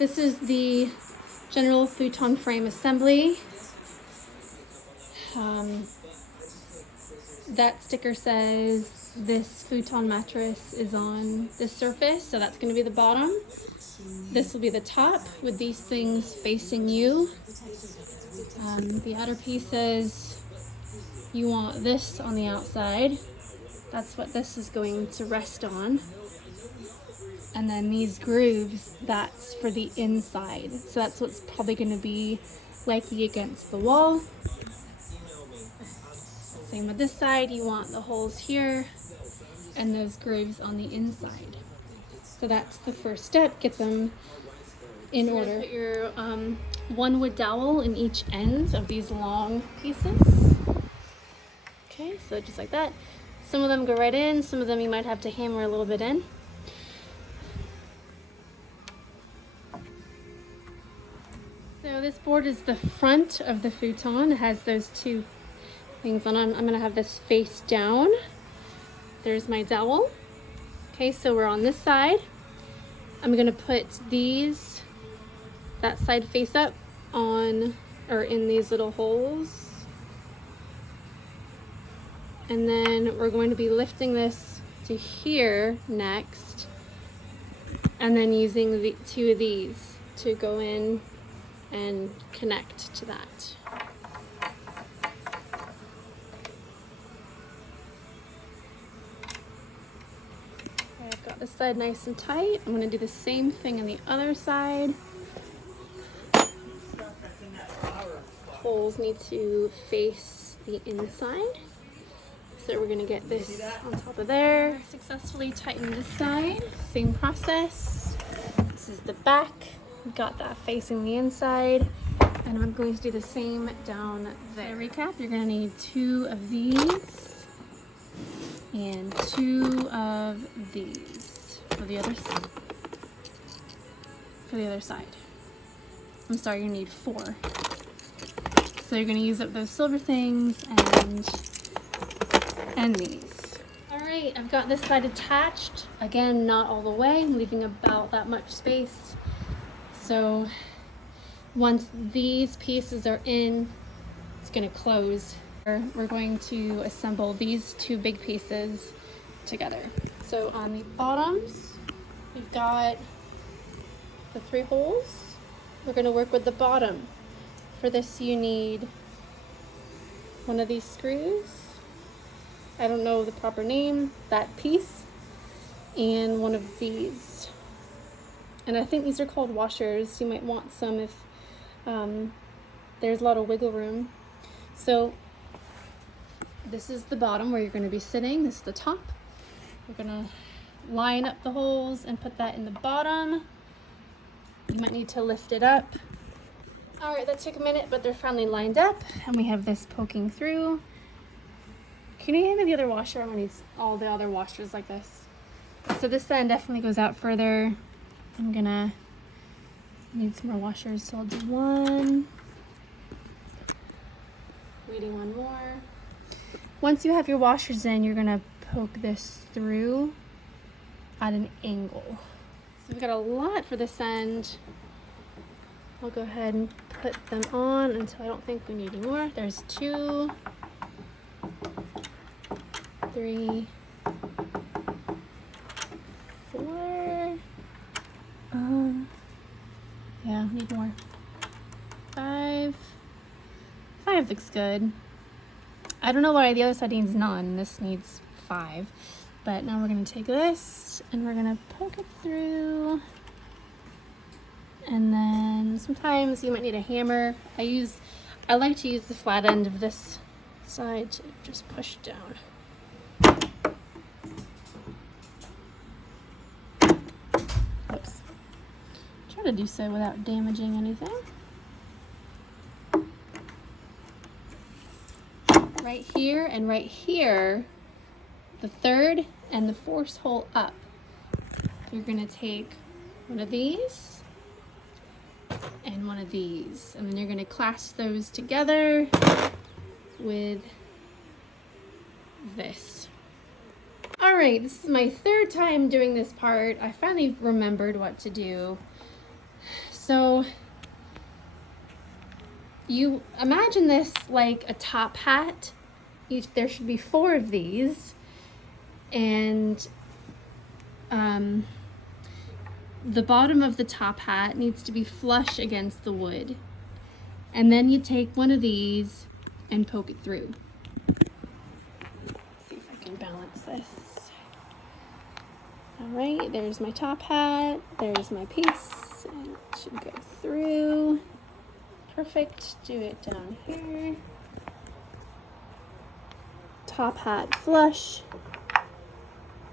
This is the general futon frame assembly. That sticker says this futon mattress is on this surface, so that's going to be the bottom. This will be the top with these things facing you. The outer piece says you want this on the outside. That's what this is going to rest on. And then these grooves, that's for the inside. So that's what's probably going to be likely against the wall. Same with this side, you want the holes here and those grooves on the inside. So that's the first step, get them in order. Put your one wood dowel in each end of these long pieces. Okay, so just like that. Some of them go right in, some of them you might have to hammer a little bit in. So this board is the front of the futon. It has those two things on. I'm gonna have this face down. There's my dowel. Okay, so we're on this side. I'm gonna put these, that side face up on, or in these little holes. And then we're going to be lifting this to here next. And then using the two of these to go in and connect to that. Okay, I've got this side nice and tight. I'm going to do the same thing on the other side. Holes need to face the inside. So we're going to get this on top of there. Successfully tighten this side. Same process. This is the back. We've got that facing the inside. And I'm going to do the same down there. To recap, you're going to need 2 of these and 2 of these for the other side. I'm sorry, you need 4. So you're going to use up those silver things and these. All right, I've got this side attached. Again, not all the way. I'm leaving about that much space. So once these pieces are in, it's going to close. We're going to assemble these 2 big pieces together. So on the bottoms, we've got the 3 holes. We're going to work with the bottom. For this, you need one of these screws. I don't know the proper name, that piece, and one of these. And I think these are called washers. You might want some if there's a lot of wiggle room. So this is the bottom where you're going to be sitting. This is the top. We're going to line up the holes and put that in the bottom. You might need to lift it up. All right, that took a minute, but they're finally lined up, and we have this poking through. Can you hand me the other washer? I'm gonna need all the other washers like this. So this end definitely goes out further. I'm gonna need some more washers, so I'll do 1. Waiting 1 more. Once you have your washers in, you're gonna poke this through at an angle. So we've got a lot for this end. I'll go ahead and put them on until I don't think we need any more. There's 2, 3, 4. Yeah, need more. 5. 5 looks good. I don't know why the other side needs none. This needs 5. But now we're gonna take this and we're gonna poke it through. And then sometimes you might need a hammer. I like to use the flat end of this side to just push down. Oops. Try to do so without damaging anything. Right here and right here, the 3rd and the 4th hole up, you're gonna take one of these and one of these, and then you're going to clasp those together with this. All right, this is my 3rd time doing this part. I finally remembered what to do. So you imagine this like a top hat. There should be 4 of these, and the bottom of the top hat needs to be flush against the wood. And then you take one of these and poke it through. Let's see if I can balance this. All right, there's my top hat. There's my piece. And it should go through. Perfect. Do it down here. Top hat flush.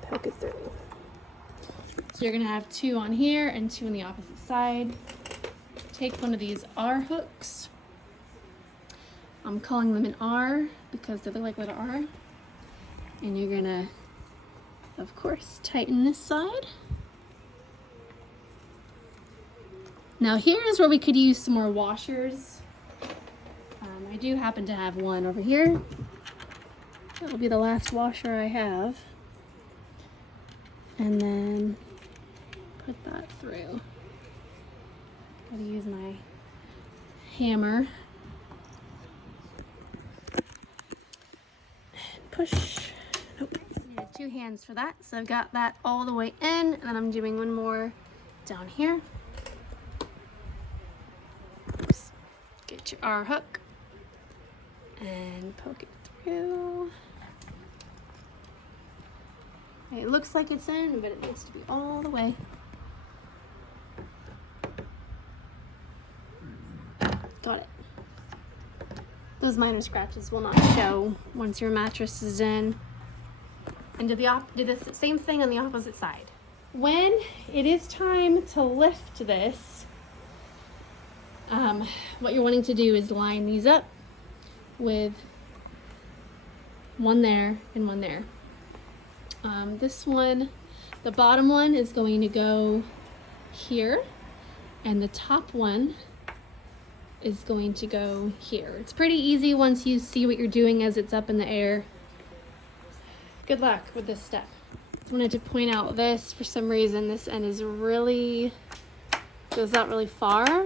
Poke it through. So you're gonna have 2 on here and 2 on the opposite side. Take one of these R hooks. I'm calling them an R because they look like letter R. And you're gonna, of course, tighten this side. Now here's where we could use some more washers. I do happen to have one over here. That'll be the last washer I have. And then put that through. Gotta use my hammer. And push. Nope. I need 2 hands for that. So I've got that all the way in, and then I'm doing one more down here. Oops. Get your R hook and poke it through. It looks like it's in, but it needs to be all the way. Got it. Those minor scratches will not show once your mattress is in. And do the same thing on the opposite side. When it is time to lift this, what you're wanting to do is line these up with one there and one there. This one, the bottom one is going to go here, and the top one is going to go here. It's pretty easy once you see what you're doing as it's up in the air. Good luck with this step. I wanted to point out this, for some reason, this end is really, goes out really far.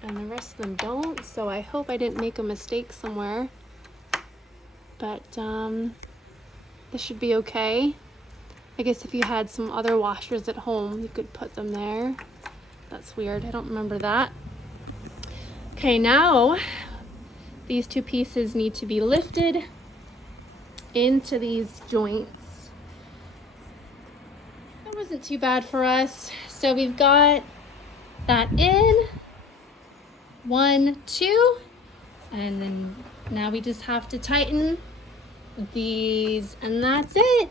And the rest of them don't, so I hope I didn't make a mistake somewhere. But this should be okay. I guess if you had some other washers at home, you could put them there. That's weird, I don't remember that. Okay, now these 2 pieces need to be lifted into these joints. That wasn't too bad for us. So we've got that in, 1, 2, and then now we just have to tighten these, and that's it.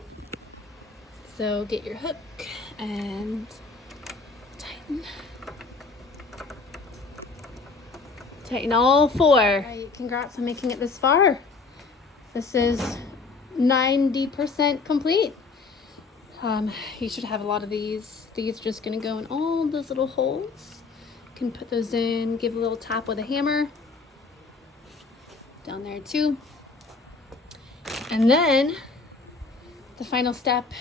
So get your hook and tighten. Tighten all 4. All right, congrats on making it this far. This is 90% complete. You should have a lot of these. These are just gonna go in all those little holes. You can put those in, give a little tap with a hammer. Down there too. And then the final step,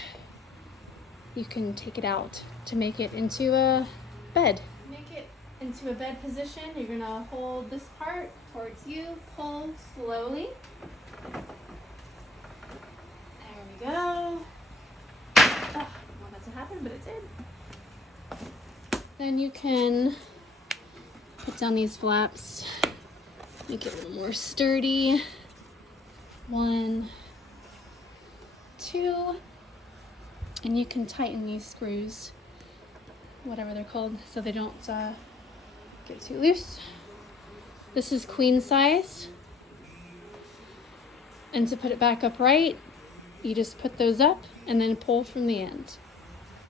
you can take it out to make it into a bed. Make it into a bed position. You're gonna hold this part towards you, pull slowly. There we go. Oh, I don't want that to happen, but it did. Then you can put down these flaps, make it a little more sturdy. 1, 2, and you can tighten these screws, whatever they're called, so they don't get too loose. This is queen size, and to put it back upright, you just put those up and then pull from the end.